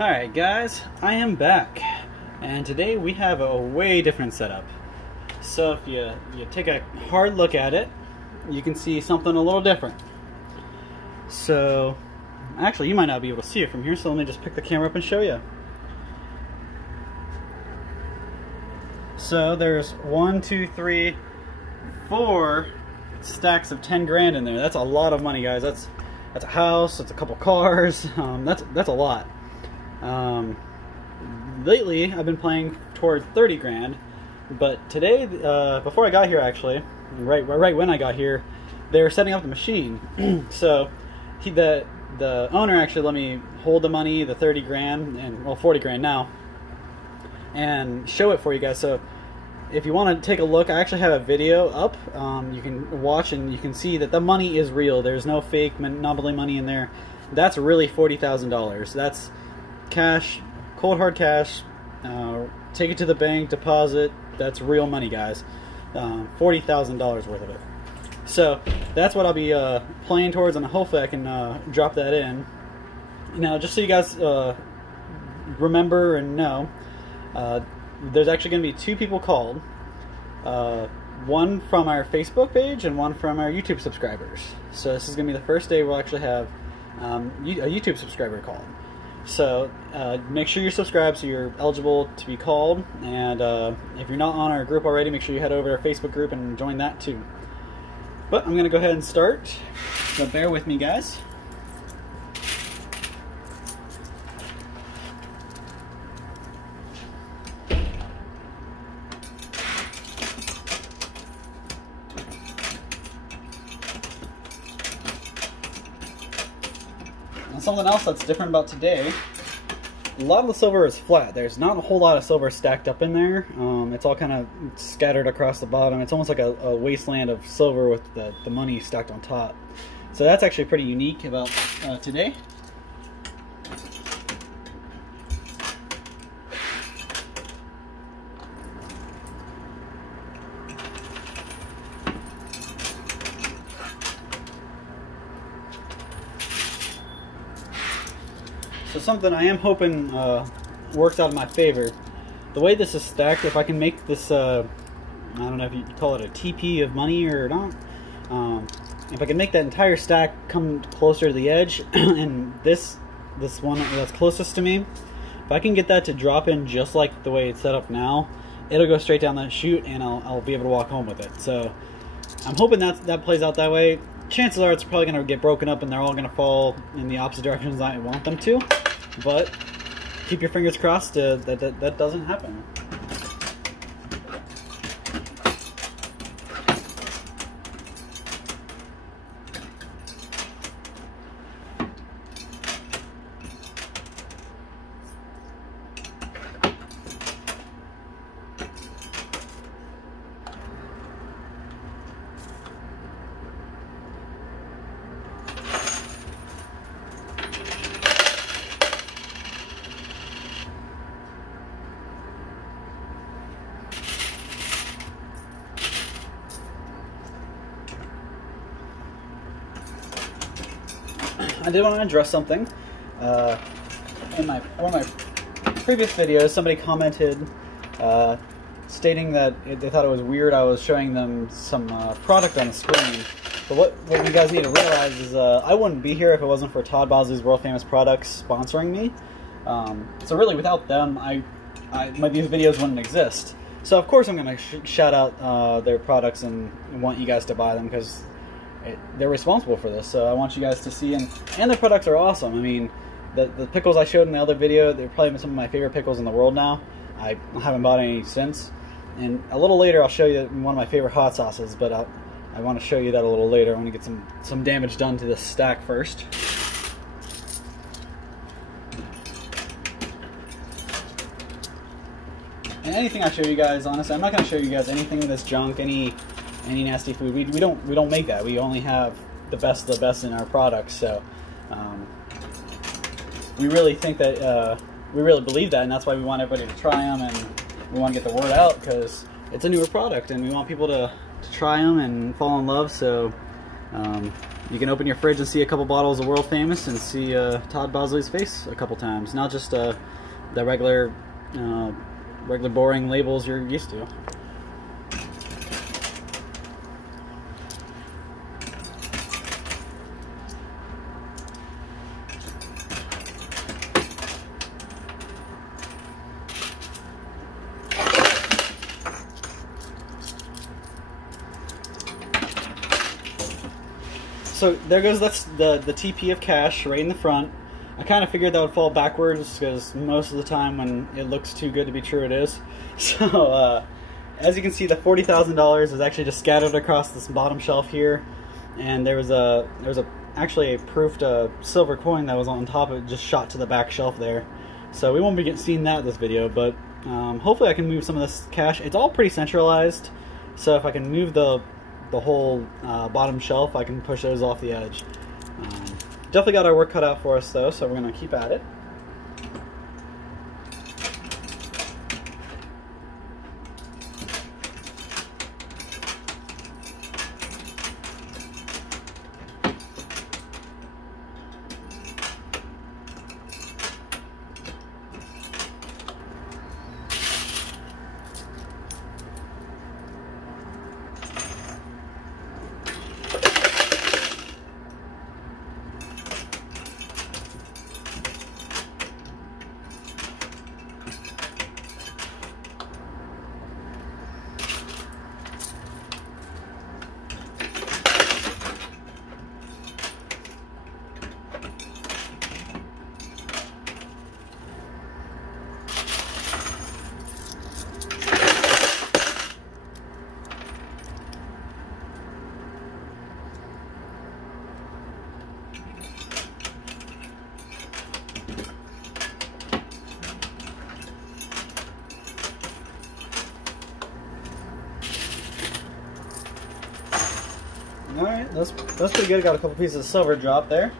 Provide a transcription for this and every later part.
Alright guys, I am back, and today we have a way different setup. So if you take a hard look at it, you can see something a little different. So, actually you might not be able to see it from here, so let me just pick the camera up and show you. So there's 1, 2, 3, 4 stacks of 10 grand in there. That's a lot of money, guys. That's a house, that's a couple cars, that's a lot. Lately I've been playing towards 30 grand, but today, before I got here actually, right when I got here, they were setting up the machine. So the owner actually let me hold the money, the 30 grand, and well 40 grand now, and show it for you guys. So if you want to take a look, I actually have a video up. You can watch and you can see that the money is real. There's no fake Monopoly money in there. That's really $40,000. That's cash, cold hard cash. Take it to the bank, deposit. That's real money, guys. $40,000 worth of it. So that's what I'll be playing towards, and hopefully I can drop that in. Now, just so you guys remember and know, there's actually going to be 2 people called. One from our Facebook page and one from our YouTube subscribers. So this is going to be the first day we'll actually have a YouTube subscriber called. So make sure you're subscribed so you're eligible to be called. And if you're not on our group already, make sure you head over to our Facebook group and join that too. But I'm going to go ahead and start. So bear with me, guys. Something else that's different about today, a lot of the silver is flat. There's not a whole lot of silver stacked up in there. It's all kind of scattered across the bottom. It's almost like a wasteland of silver with the money stacked on top. So that's actually pretty unique about today. So something I am hoping works out in my favor. The way this is stacked, if I can make this, I don't know if you call it a teepee of money or not, if I can make that entire stack come closer to the edge, and this one that's closest to me, if I can get that to drop in just like the way it's set up now, it'll go straight down that chute, and I'll be able to walk home with it. So I'm hoping that plays out that way. Chances are it's probably going to get broken up and they're all going to fall in the opposite directions I want them to, but keep your fingers crossed that doesn't happen. I did want to address something. In one of my previous videos, somebody commented stating that they thought it was weird I was showing them some product on the screen. But what you guys need to realize is I wouldn't be here if it wasn't for Todd Bosley's World Famous Products sponsoring me. So really, without them, these videos wouldn't exist. So of course I'm going to shout out their products and want you guys to buy them, because they're responsible for this. So I want you guys to see, and their products are awesome. I mean, the pickles I showed in the other video, they're probably some of my favorite pickles in the world now. I haven't bought any since. And a little later I'll show you one of my favorite hot sauces, but I want to show you that a little later. I want to get some damage done to this stack first. And anything I show you guys, honestly, I'm not going to show you guys anything that's junk, any nasty food. We don't make that. We only have the best of the best in our products. So we really think that we really believe that, and that's why we want everybody to try them, and we want to get the word out, because it's a newer product and we want people to try them and fall in love. So You can open your fridge and see a couple bottles of World Famous and see Todd Bosley's face a couple times, not just the regular boring labels you're used to. So there goes the Teepee of cash right in the front. I kind of figured that would fall backwards because most of the time when it looks too good to be true, it is. So as you can see, the $40,000 is actually just scattered across this bottom shelf here, and there was actually a proofed silver coin that was on top of it, just shot to the back shelf there. So we won't be seeing that in this video, but hopefully I can move some of this cash. It's all pretty centralized, so if I can move the whole bottom shelf, I can push those off the edge. Definitely got our work cut out for us though, so we're going to keep at it. Alright, that's pretty good. Got a couple pieces of silver drop there.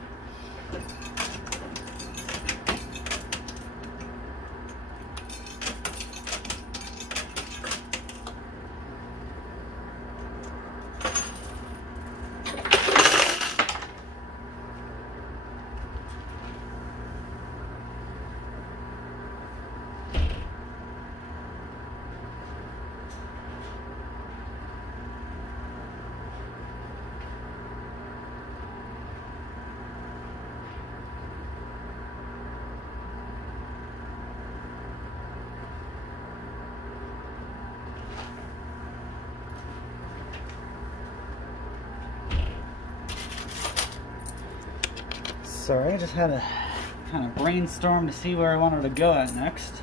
Sorry, I just had to kind of brainstorm to see where I wanted to go at next.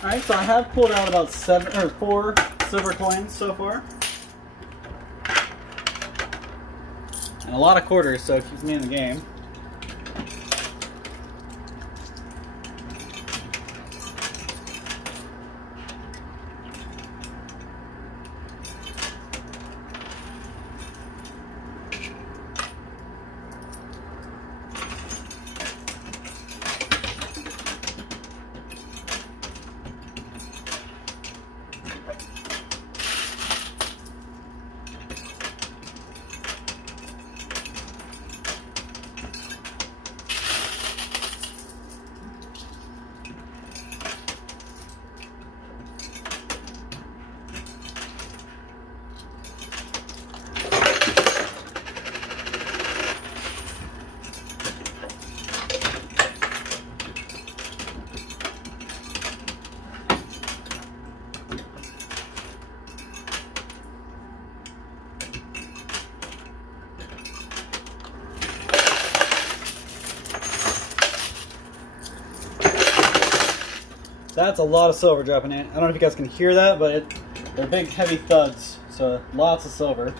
Alright, so I have pulled out about 4 silver coins so far. And a lot of quarters, so it keeps me in the game. That's a lot of silver dropping in. I don't know if you guys can hear that, but they're big, heavy thuds. So lots of silver.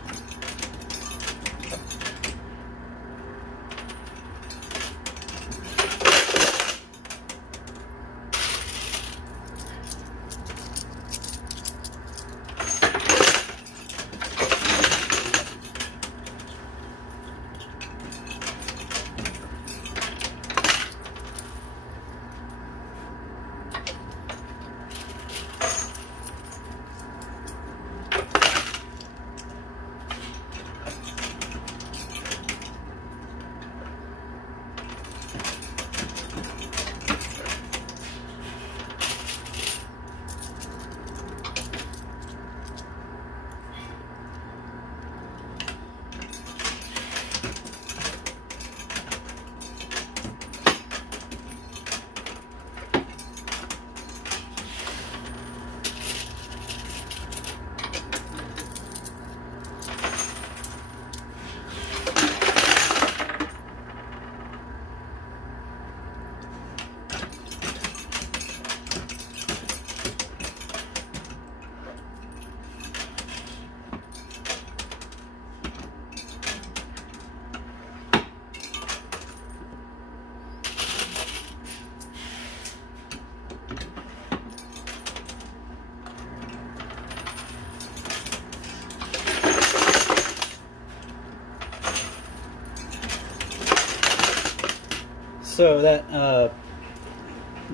So that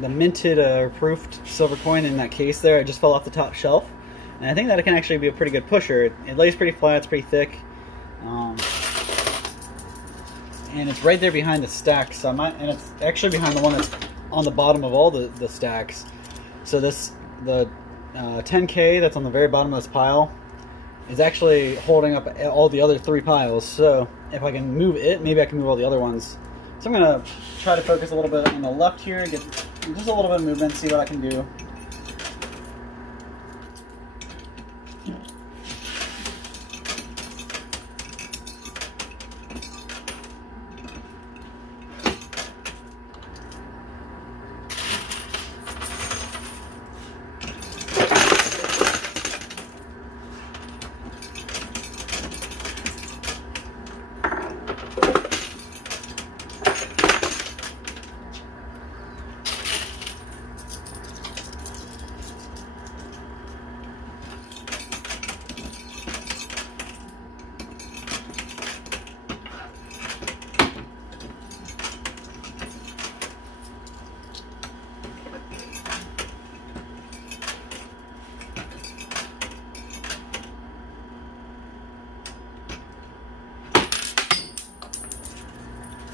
the minted proofed silver coin in that case there, it just fell off the top shelf, and I think that it can actually be a pretty good pusher. It lays pretty flat, it's pretty thick, and it's right there behind the stack. So and it's actually behind the one that's on the bottom of all the stacks. So the 10K that's on the very bottom of this pile is actually holding up all the other 3 piles. So if I can move it, maybe I can move all the other ones. So I'm going to try to focus a little bit on the left here, get just a little bit of movement, see what I can do.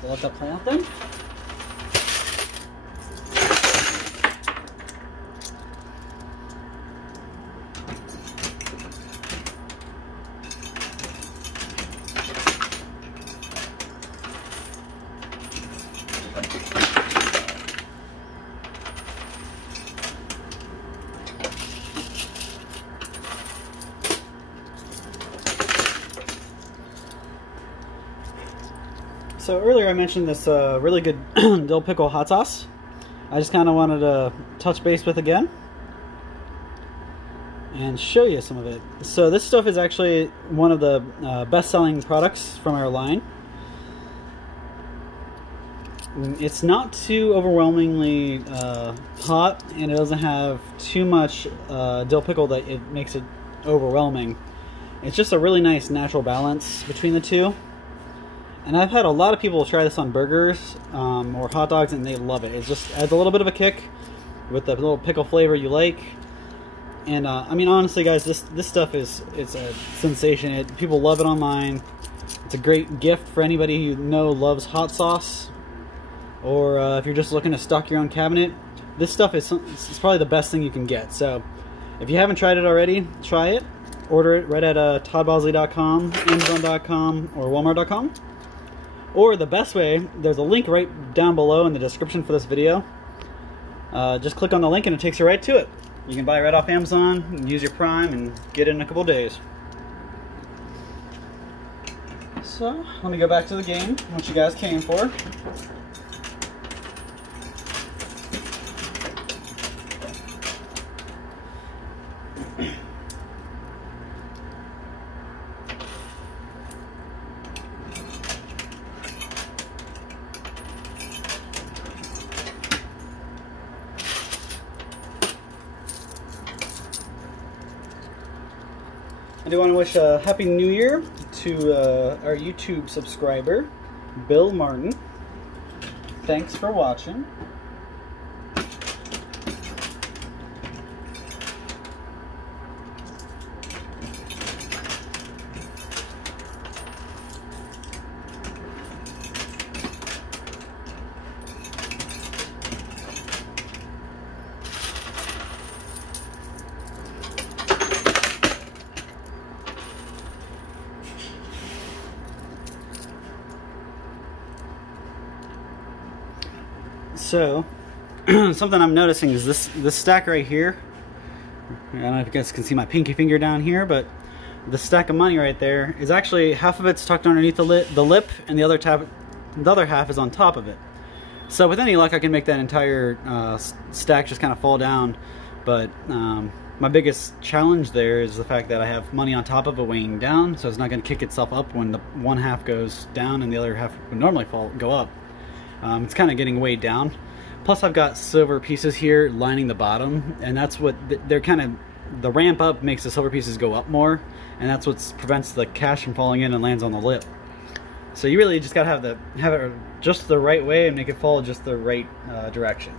Let that play out then. So earlier I mentioned this really good Dill Pickle Hot Sauce. I just kind of wanted to touch base with again and show you some of it. So this stuff is actually one of the best-selling products from our line. It's not too overwhelmingly hot, and it doesn't have too much dill pickle that it makes it overwhelming. It's just a really nice natural balance between the two. And I've had a lot of people try this on burgers or hot dogs, and they love it. It just adds a little bit of a kick with the little pickle flavor you like. And I mean, honestly, guys, this stuff it's a sensation. People love it online. It's a great gift for anybody you know loves hot sauce, or if you're just looking to stock your own cabinet. This stuff is probably the best thing you can get. So if you haven't tried it already, try it. Order it right at toddbosley.com, Amazon.com, or Walmart.com. Or the best way, there's a link right down below in the description for this video. Just click on the link and it takes you right to it. You can buy it right off Amazon, use your Prime, and get it in a couple days. So, let me go back to the game, what you guys came for. I do want to wish a Happy New Year to our YouTube subscriber, Bill Martin. Thanks for watching. So, something I'm noticing is this stack right here. I don't know if you guys can see my pinky finger down here, but the stack of money right there is actually half of it's tucked underneath the lip, and the other half is on top of it. So with any luck, I can make that entire stack just kind of fall down. But my biggest challenge there is the fact that I have money on top of it weighing down, so it's not going to kick itself up when the one half goes down and the other half would normally go up. It's kind of getting weighed down. Plus I've got silver pieces here lining the bottom, and that's what they're kind of, the ramp up makes the silver pieces go up more, and that's what prevents the cash from falling in and lands on the lip. So you really just gotta have it just the right way and make it fall just the right direction.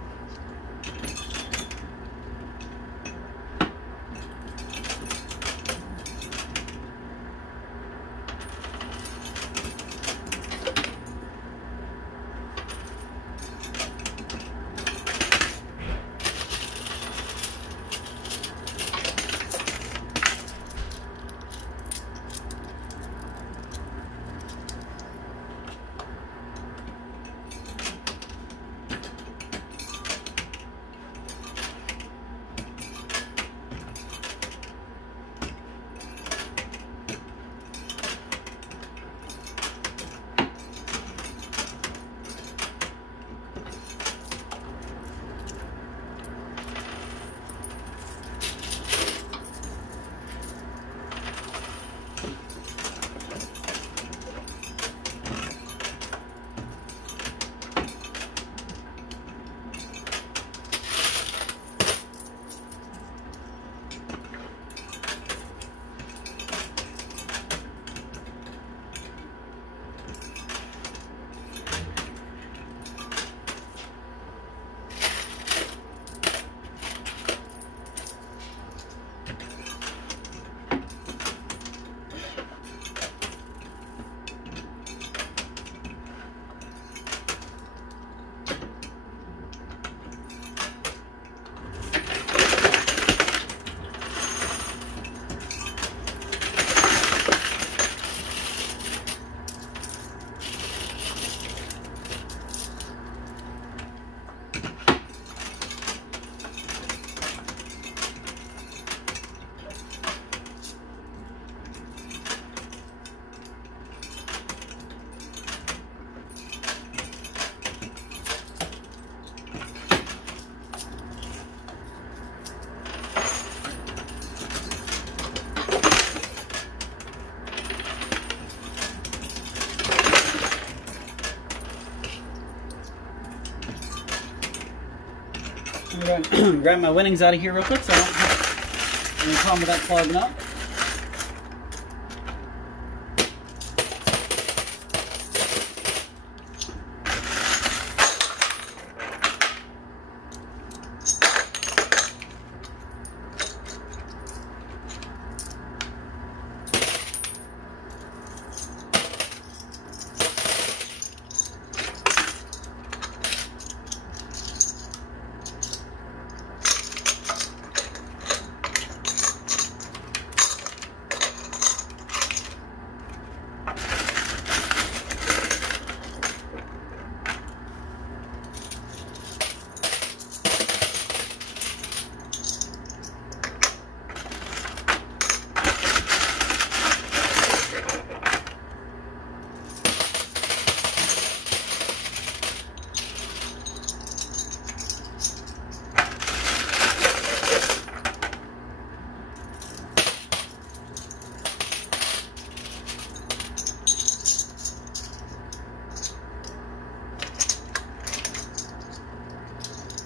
I'm going to grab my winnings out of here real quick so I don't have any problem with that clogging up.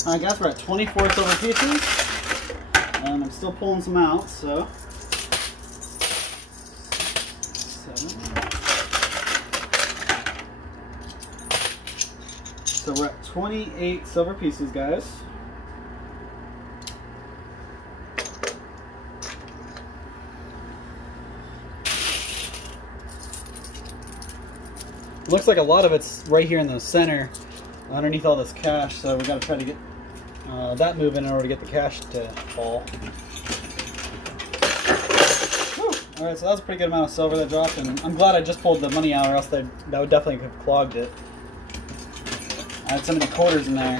I guess we're at 24 silver pieces, and I'm still pulling some out, so So we're at 28 silver pieces, guys. Looks like a lot of it's right here in the center, underneath all this cash, so we got to try to get that moving in order to get the cash to fall. Alright, so that was a pretty good amount of silver that dropped, and I'm glad I just pulled the money out, or else that would definitely have clogged it. I had so many quarters in there.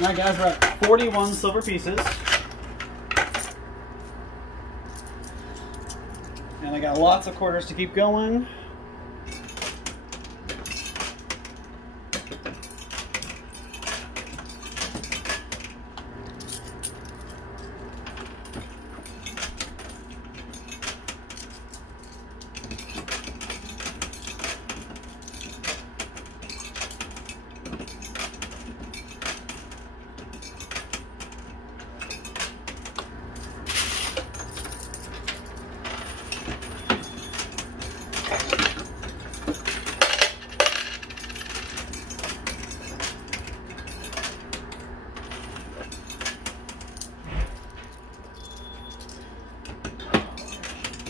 Alright guys, we're at 41 silver pieces. And I got lots of quarters to keep going.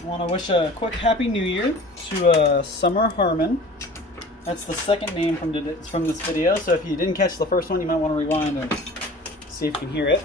I want to wish a quick Happy New Year to Summer Harmon. That's the second name from this video, so if you didn't catch the first one, you might want to rewind and see if you can hear it.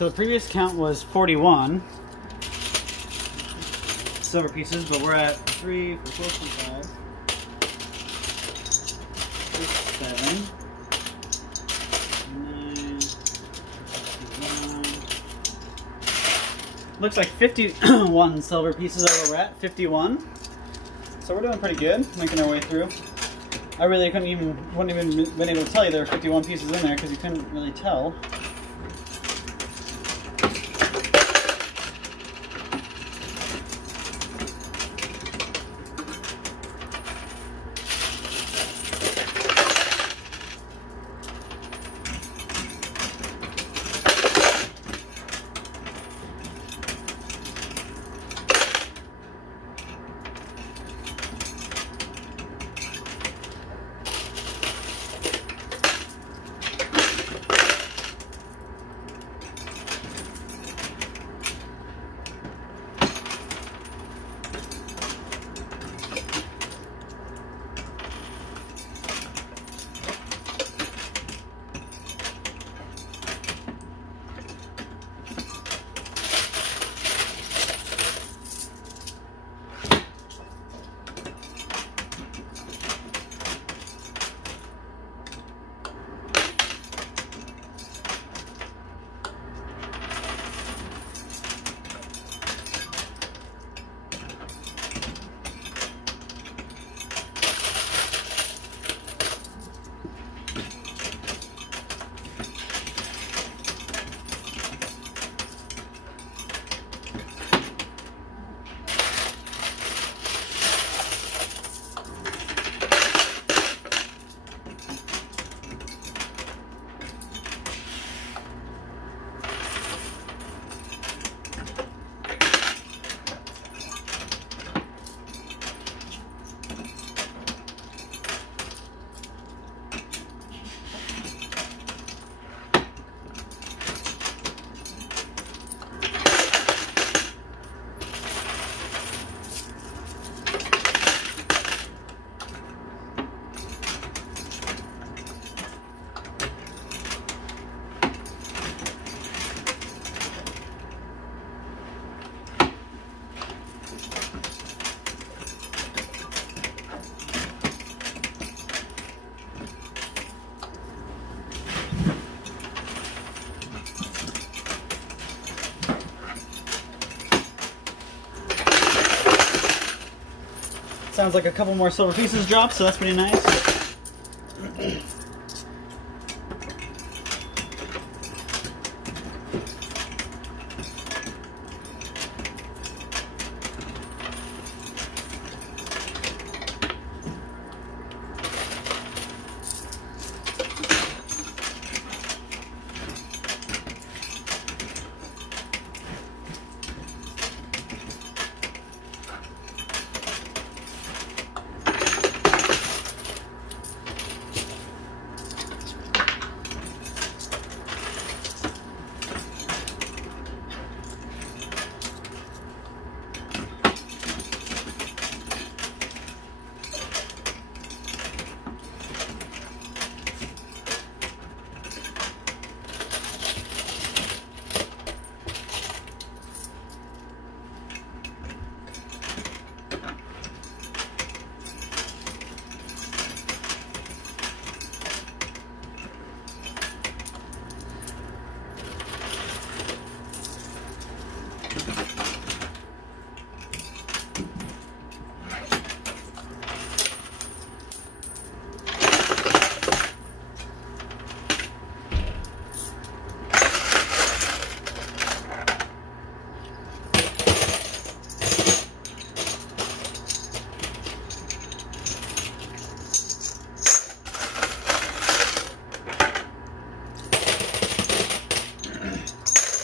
So the previous count was 41 silver pieces, but we're at 3, 4, 5, 6, 7, 9, 10. Looks like 51 silver pieces are where we're at. 51. So we're doing pretty good, making our way through. I really wouldn't even been able to tell you there were 51 pieces in there because you couldn't really tell. Sounds like a couple more silver pieces dropped, so that's pretty nice.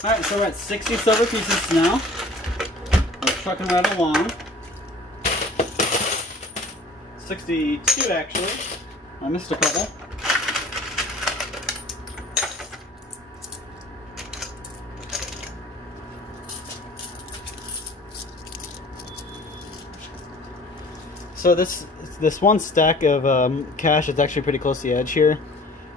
Alright, so we're at 60 silver pieces now. We're trucking right along. 62 actually. I missed a couple. So this one stack of cash is actually pretty close to the edge here.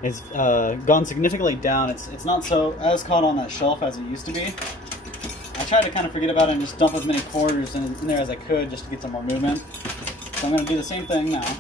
is gone significantly down. It's not so as caught on that shelf as it used to be. I tried to kind of forget about it and just dump as many quarters in there as I could just to get some more movement. So I'm going to do the same thing now.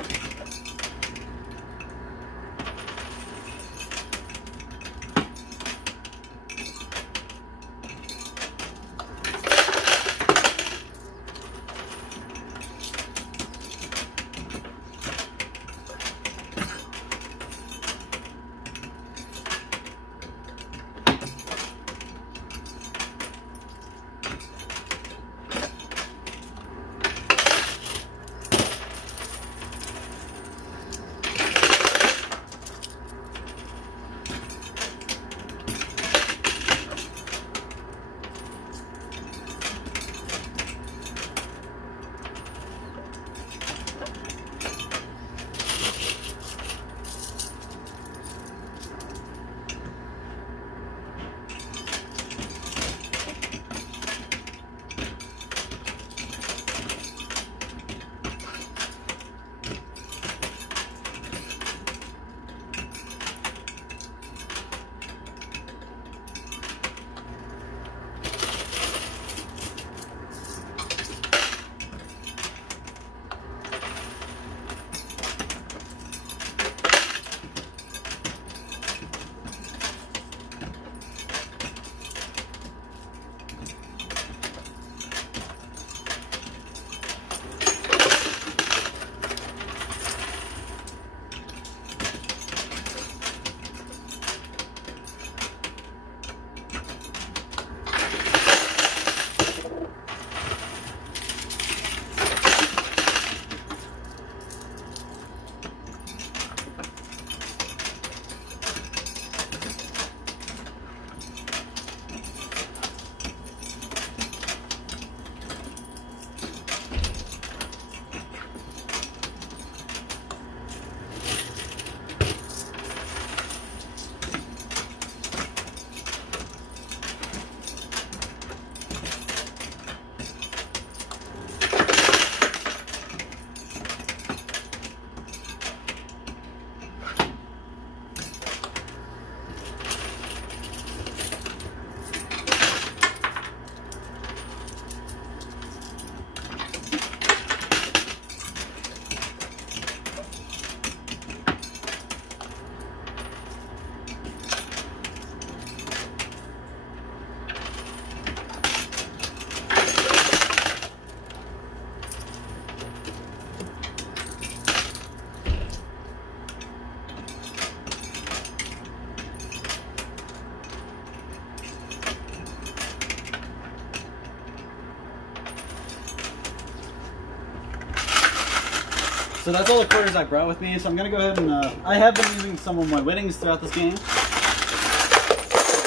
So that's all the quarters I brought with me, so I'm going to go ahead and, I have been using some of my winnings throughout this game.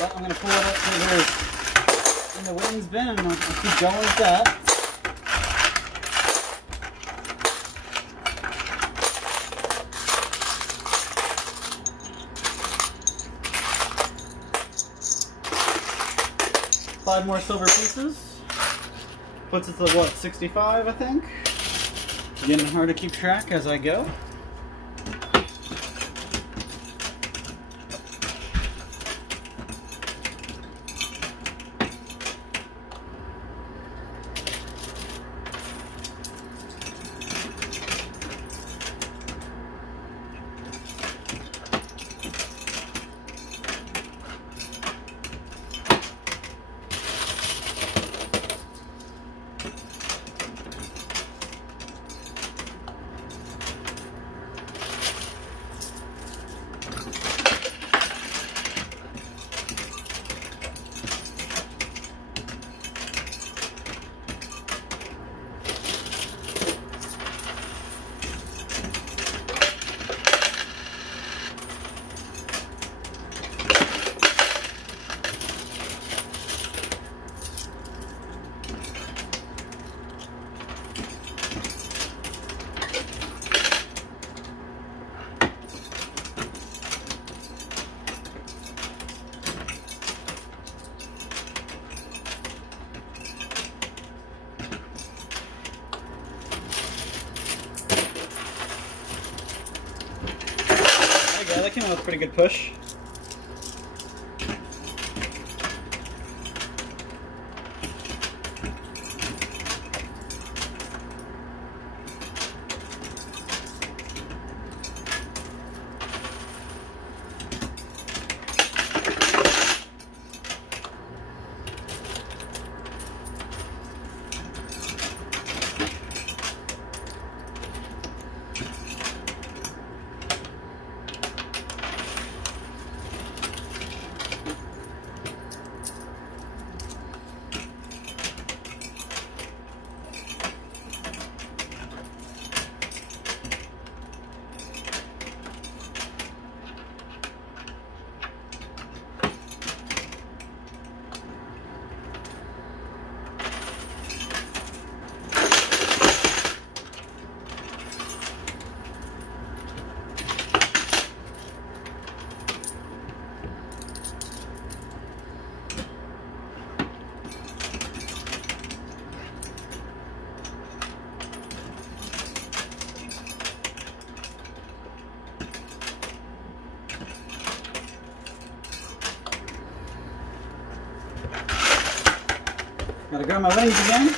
But I'm going to pull it up to in the winnings bin, and I'll keep going with that. Five more silver pieces. Puts it to, what, 65, I think? Getting hard to keep track as I go. pretty good push. Gotta grab my winnings again.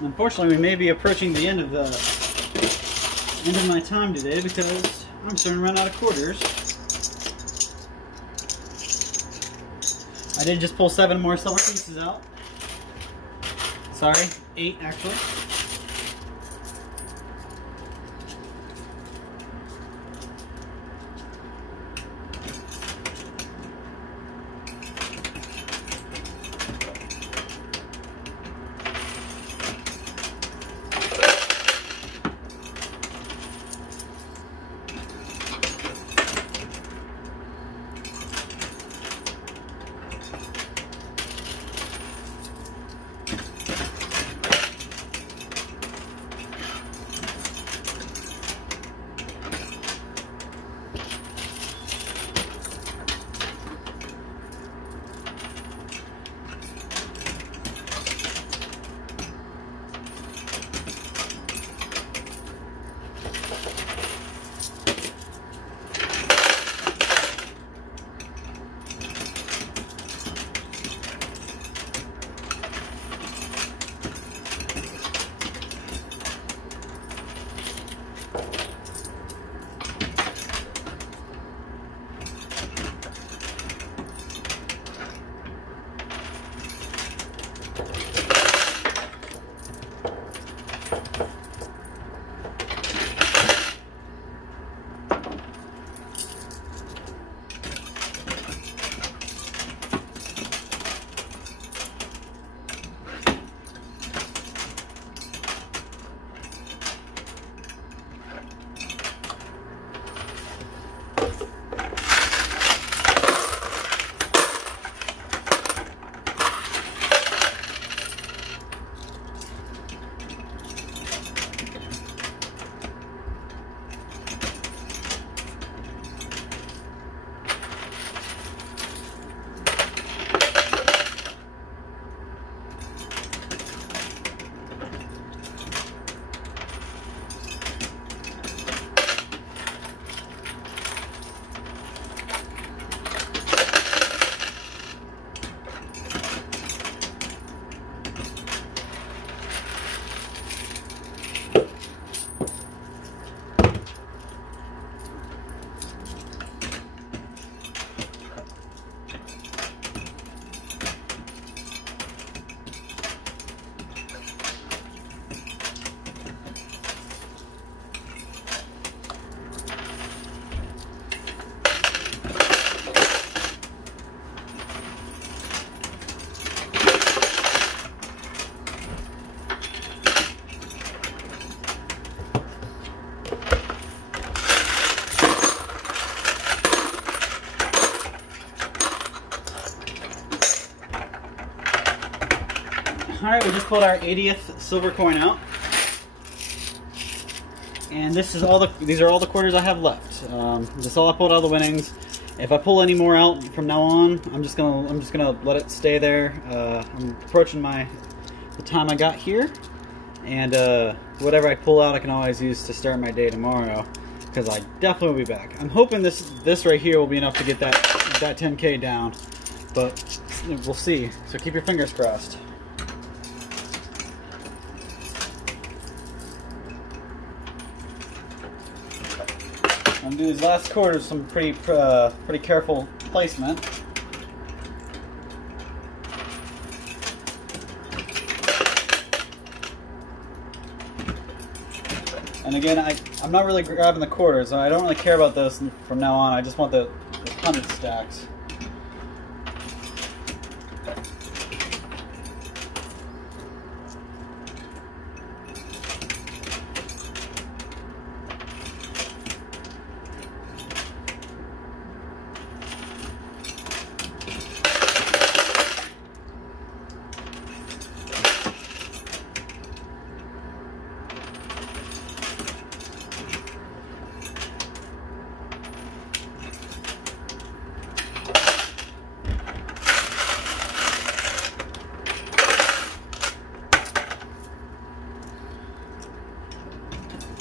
Unfortunately, we may be approaching the end of my time today because I'm starting to run out of quarters. I did just pull 7 more silver pieces out. Sorry, 8 actually. Alright, we just pulled our 80th silver coin out. And these are all the quarters I have left. This is all I pulled out of the winnings. If I pull any more out from now on, I'm just gonna let it stay there. I'm approaching my the time I got here, and whatever I pull out I can always use to start my day tomorrow, because I definitely will be back. I'm hoping this right here will be enough to get that 10K down, but we'll see. So keep your fingers crossed. I'm gonna do these last quarters some pretty careful placement. And again, I'm not really grabbing the quarters. I don't really care about those from now on. I just want the 100 stacks.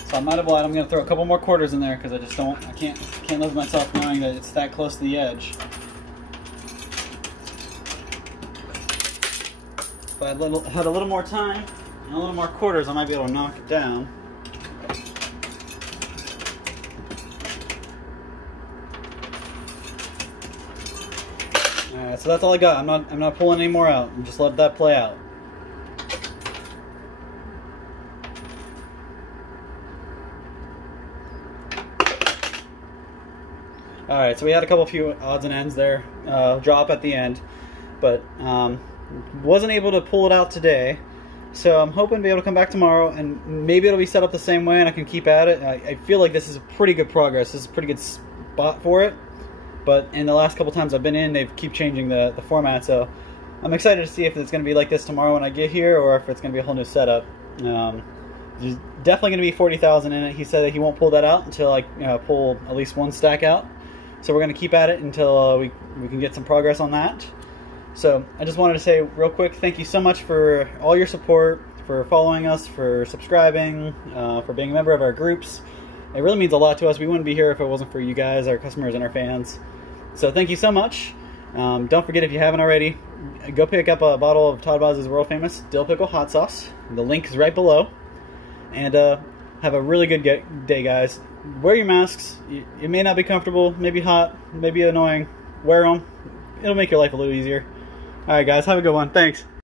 So I might have lied. I'm going to throw a couple more quarters in there because I can't live with myself knowing that it's that close to the edge. If I had a little more time and a little more quarters, I might be able to knock it down. Alright, so that's all I got. I'm not pulling any more out. I'm just let that play out. Alright, so we had a few odds and ends there, drop at the end, but wasn't able to pull it out today, so I'm hoping to be able to come back tomorrow, and maybe it'll be set up the same way and I can keep at it. I feel like this is pretty good progress. This is a pretty good spot for it, but in the last couple times I've been in, they keep changing the format, so I'm excited to see if it's going to be like this tomorrow when I get here, or if it's going to be a whole new setup. There's definitely going to be 40,000 in it. He said that he won't pull that out until I pull at least one stack out. So we're going to keep at it until we can get some progress on that. So I just wanted to say real quick, thank you so much for all your support, for following us, for subscribing, for being a member of our groups. It really means a lot to us. We wouldn't be here if it wasn't for you guys, our customers and our fans. So thank you so much. Don't forget, if you haven't already, go pick up a bottle of Todd Boz's world famous Dill Pickle Hot Sauce. The link is right below. And have a really good day, guys. Wear your masks. It may not be comfortable, maybe hot, maybe annoying. Wear them. It'll make your life a little easier. Alright guys, have a good one. Thanks.